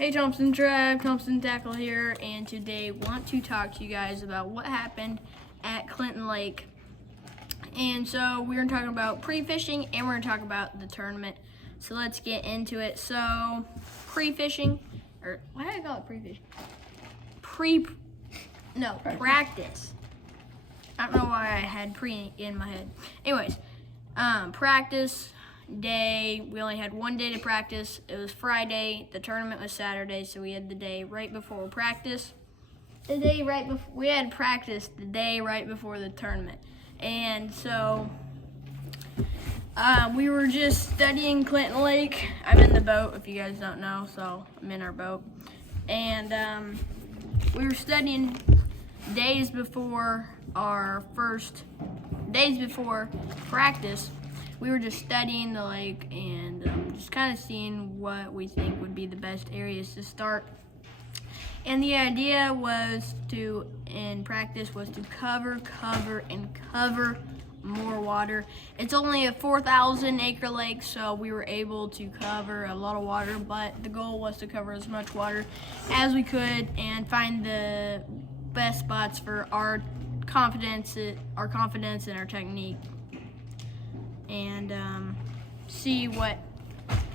Hey Thompson Trav, Thompson Tackle here, and today want to talk to you guys about what happened at Clinton Lake. And so we're talking about pre-fishing and we're gonna talk about the tournament. So let's get into it. So pre-fishing, or why did I call it pre-fishing? Practice. I don't know why I had pre in my head. Anyways, practice day, we only had one day to practice. It was Friday. The tournament was Saturday, so we had the day right before practice. We had practice the day right before the tournament. And so we were just studying Clinton Lake. I'm in the boat, if you guys don't know, so I'm in our boat. And we were studying days before practice. We were just studying the lake and just kind of seeing what we think would be the best areas to start. And the idea was in practice, was to cover more water. It's only a 4,000 acre lake, so we were able to cover a lot of water, but the goal was to cover as much water as we could and find the best spots for our confidence and our technique, and see what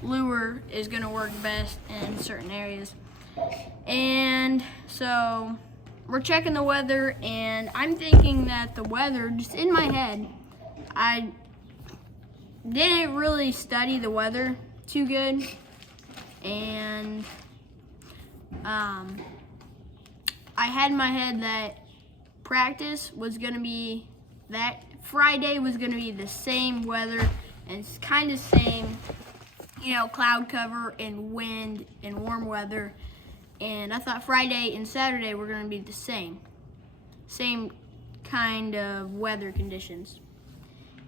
lure is going to work best in certain areas. And so we're checking the weather, and I'm thinking that the weather, just in my head, I didn't really study the weather too good, and I had in my head that practice was going to be that Friday was going to be the same weather, and it's kind of same, cloud cover and wind and warm weather. And I thought Friday and Saturday were going to be the same kind of weather conditions.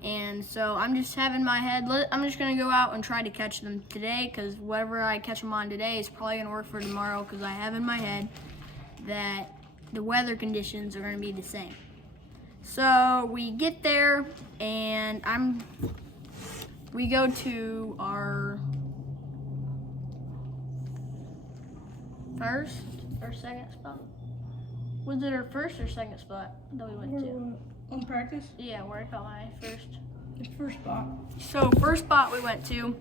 And so I'm just having my head, I'm just going to go out and try to catch them today, because whatever I catch them on today is probably going to work for tomorrow, because I have in my head that the weather conditions are going to be the same. So we get there, and we go to our first or second spot. Was it our first or second spot that we went to? On practice? Yeah, where I caught my first. The first spot. So first spot we went to,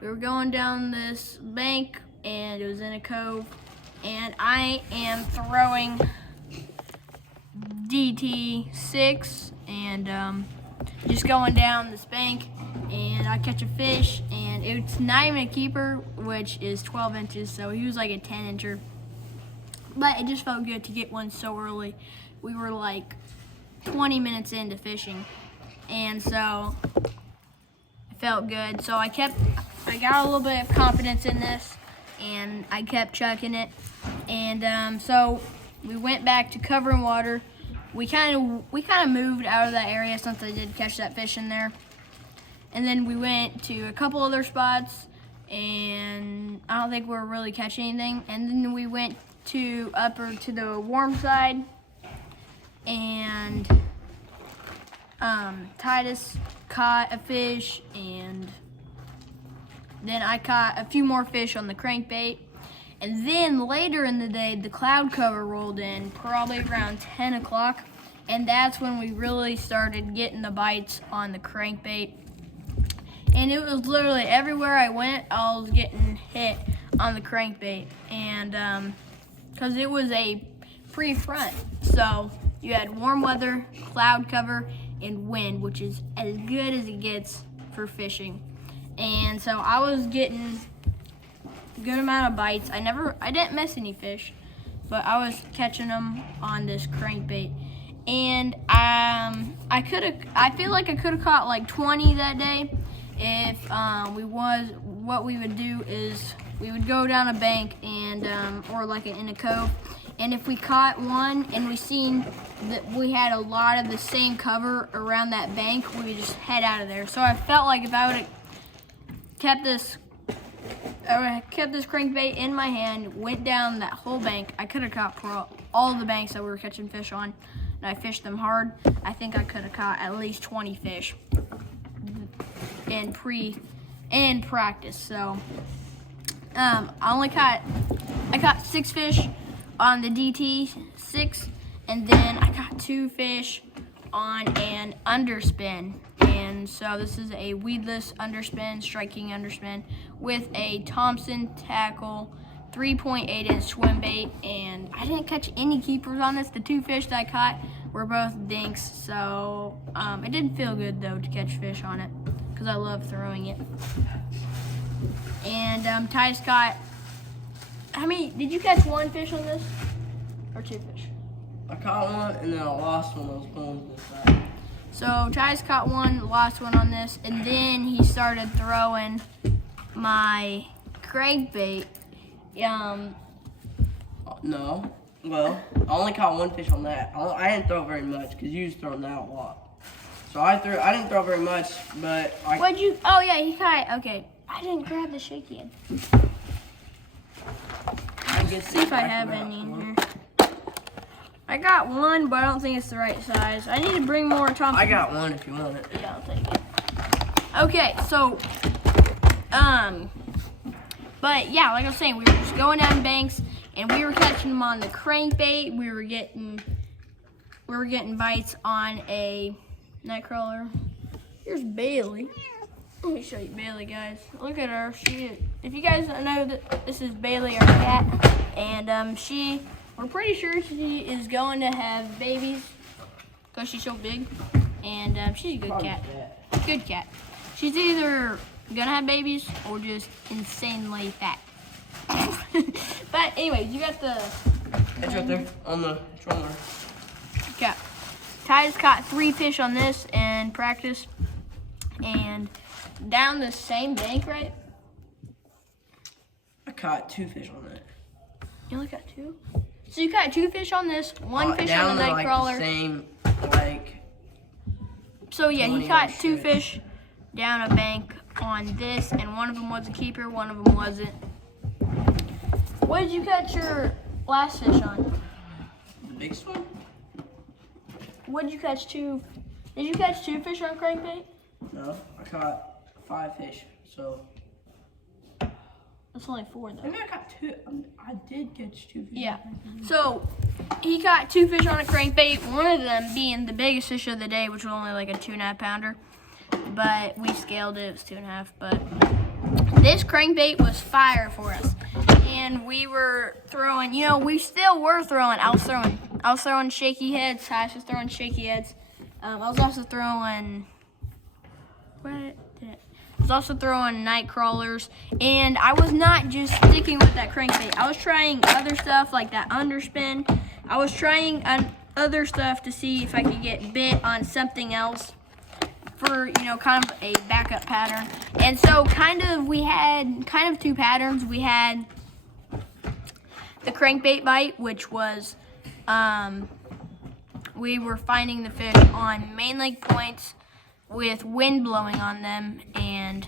we were going down this bank, and it was in a cove, and I am throwing DT6 and just going down this bank, and I catch a fish, and it's not even a keeper, which is 12 inches, so he was like a 10-incher. But it just felt good to get one so early. We were like 20 minutes into fishing, and so it felt good. So I got a little bit of confidence in this, and I kept chucking it. And so we went back to covering water. We kind of moved out of that area since I did catch that fish in there. And then we went to a couple other spots, and I don't think we were really catching anything. And then we went upper to the warm side, and Titus caught a fish, and then I caught a few more fish on the crankbait. And then later in the day, the cloud cover rolled in, probably around 10 o'clock, and that's when we really started getting the bites on the crankbait. And it was literally everywhere I went, I was getting hit on the crankbait, and because it was a pre-front, so you had warm weather, cloud cover, and wind, which is as good as it gets for fishing. And so I was getting good amount of bites. I didn't miss any fish, but I was catching them on this crankbait. And I feel like I could have caught like 20 that day if what we would do is we would go down a bank and or like in a cove, and if we caught one and we seen that we had a lot of the same cover around that bank, we would just head out of there. So I felt like if I would have kept this crankbait in my hand, went down that whole bank, I could have caught all the banks that we were catching fish on, and I fished them hard. I think I could have caught at least 20 fish in practice. So I caught 6 fish on the DT6, and then I caught 2 fish on an underspin. And so this is a weedless underspin, striking underspin with a Thompson tackle, 3.8-inch swim bait, and I didn't catch any keepers on this. The 2 fish that I caught were both dinks, so it didn't feel good though to catch fish on it because I love throwing it. And Ty's caught, how many, did you catch 1 fish on this or 2 fish? I caught one and then I lost one. I was pulling this side. So Ty's caught 1, lost 1 on this, and then he started throwing my crankbait. No. Well, I only caught 1 fish on that. I didn't throw very much because you was throwing that a lot. So I didn't throw very much, but What'd you? Oh yeah, he caught. Okay, I didn't grab the shaky head. Let's See if I have any in here. I got 1, but I don't think it's the right size. I need to bring more Thompson. I got 1 if you want it. Yeah, I'll take it. Okay, so, but yeah, like I was saying, we were just going down banks, and we were catching them on the crankbait. We were getting bites on a nightcrawler. Here's Bailey. Let me show you Bailey, guys. Look at her. If you guys don't know that this is Bailey, our cat, and we're pretty sure she is going to have babies because she's so big, and she's a good cat. Good cat. She's either gonna have babies or just insanely fat. But anyways, you got the. It's right there on the troller. Okay. Ty's caught 3 fish on this in practice, and down the same bank, right? I caught 2 fish on that. You only got 2? So you caught 2 fish on this, 1 fish down on the to, nightcrawler. Like the same, like. So yeah, he 20 caught inch 2 fish. fish down a bank on this, and one of them was a keeper, one of them wasn't. What did you catch your last fish on? The biggest one? What did you catch 2? Did you catch 2 fish on crankbait? No, I caught 5 fish. So. That's only 4 though. Maybe I got 2. I did catch 2 fish. Yeah. So he caught 2 fish on a crankbait, one of them being the biggest fish of the day, which was only like a 2.5 pounder. But we scaled it, it was 2.5. But this crankbait was fire for us. And we were throwing, we still were throwing. I was throwing shaky heads. Tash was throwing shaky heads. I was also throwing, I was also throwing night crawlers, and I was not just sticking with that crankbait. I was trying other stuff like that underspin. I was trying other stuff to see if I could get bit on something else for, kind of a backup pattern. And so we had 2 patterns. We had the crankbait bite, which was, we were finding the fish on main lake points with wind blowing on them, and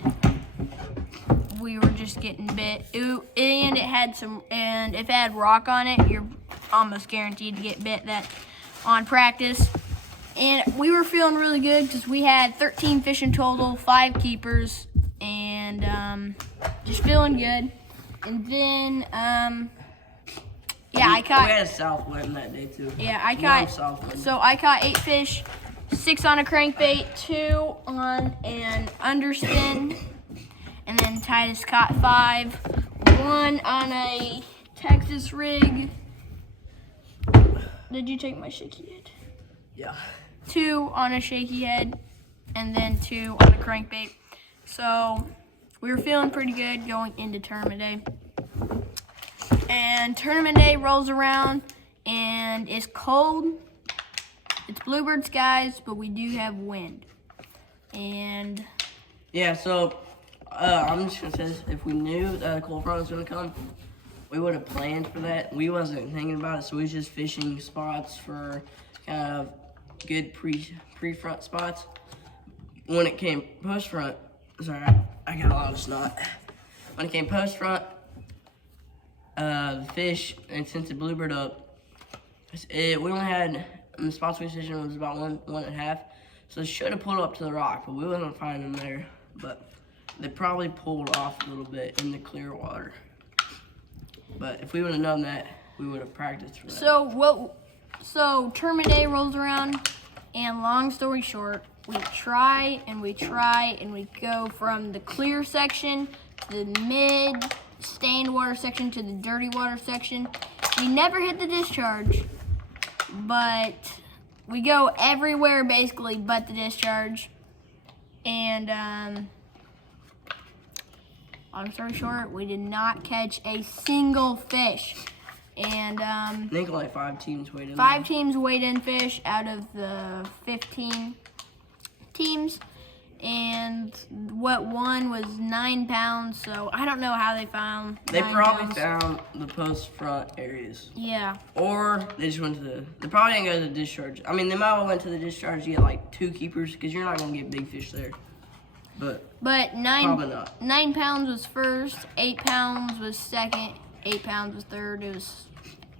we were just getting bit. And if it had rock on it, you're almost guaranteed to get bit that on practice. And we were feeling really good because we had 13 fish in total, 5 keepers, and just feeling good. And then, I caught. We had a south wind that day too. Yeah, I caught 8 fish, 6 on a crankbait, 2 on an underspin, and then Titus caught 5, 1 on a Texas rig. Did you take my shaky head? Yeah. 2 on a shaky head, and then 2 on a crankbait. So we were feeling pretty good going into tournament day. And tournament day rolls around, and it's cold. It's bluebird skies, but we do have wind. And yeah, so I'm just gonna say this: if we knew that a cold front was gonna come, we would have planned for that. We wasn't thinking about it, so we was just fishing spots for kind of good pre-front spots. When it came post front, sorry, I got a lot of snot. When it came post front, the fish, and since it bluebird up, we only had, the spots we fished in was about 1.5, so it should have pulled up to the rock, but we wasn't finding them there. But they probably pulled off a little bit in the clear water. But if we would have known that, we would have practiced for that. So tournament day rolls around, and long story short, we try and we go from the clear section to the mid stained water section to the dirty water section. We never hit the discharge, but we go everywhere basically but the discharge. And long story short, we did not catch a single fish. And I think only 5 teams weighed in. 5 teams weighed in fish out of the 15 teams, and what won was 9 pounds. So I don't know how they found. They 9 probably pounds. found the post front areas, Yeah, or they just went to the. They probably didn't go to the discharge. I mean, they might have went to the discharge to get like 2 keepers because you're not gonna get big fish there. But but probably not. 9 pounds was first, 8 pounds was second, 8 pounds was third. It was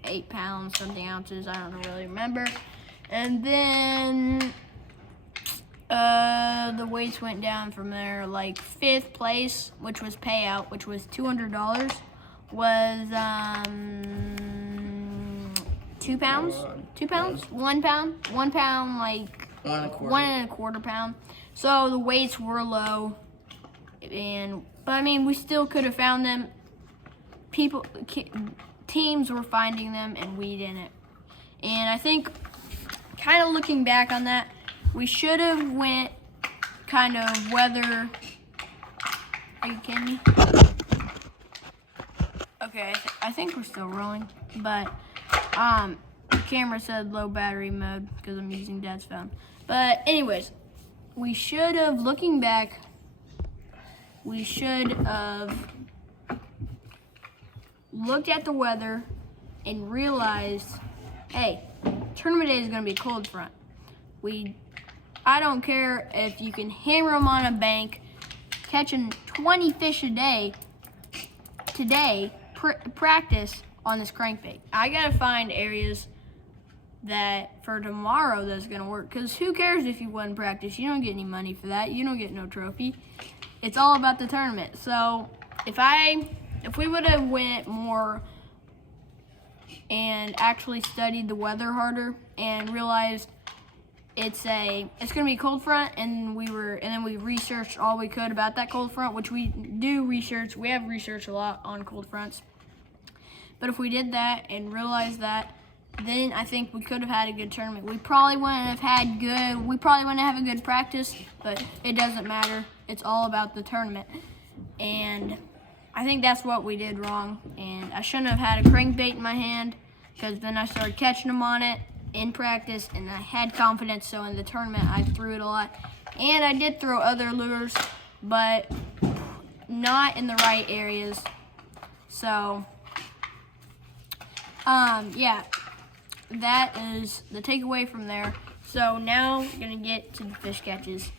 8 pounds something ounces. I don't really remember. And then the weights went down from there. Like 5th place, which was payout, which was $200, was 2 pounds. 2 pounds. 1 pound. 1 pound. Like 1 1.25 pound. So the weights were low, but I mean we still could have found them. Teams were finding them and we didn't. And I think, kind of looking back on that, we should have went kind of weather. Are you kidding me? Okay, I think we're still rolling, but the camera said low battery mode because I'm using Dad's phone. But anyways, we should have, looking back, we should have looked at the weather and realized, hey, tournament day is going to be a cold front. I don't care if you can hammer them on a bank, catching 20 fish a day today, practice on this crankbait. I got to find areas that for tomorrow that's going to work, because who cares if you win practice? You don't get any money for that. You don't get no trophy. It's all about the tournament. So if we would have went more and actually studied the weather harder and realized it's going to be a cold front, and then we researched all we could about that cold front, which we do research. We have researched a lot on cold fronts. But if we did that and realized that, then I think we could have had a good tournament. We probably wouldn't have a good practice, but it doesn't matter. It's all about the tournament. And I think that's what we did wrong. And I shouldn't have had a crankbait in my hand, because then I started catching them on it in practice, and I had confidence. So in the tournament, I threw it a lot. And I did throw other lures, but not in the right areas. So, yeah, that is the takeaway from there. So now we're going to get to the fish catches.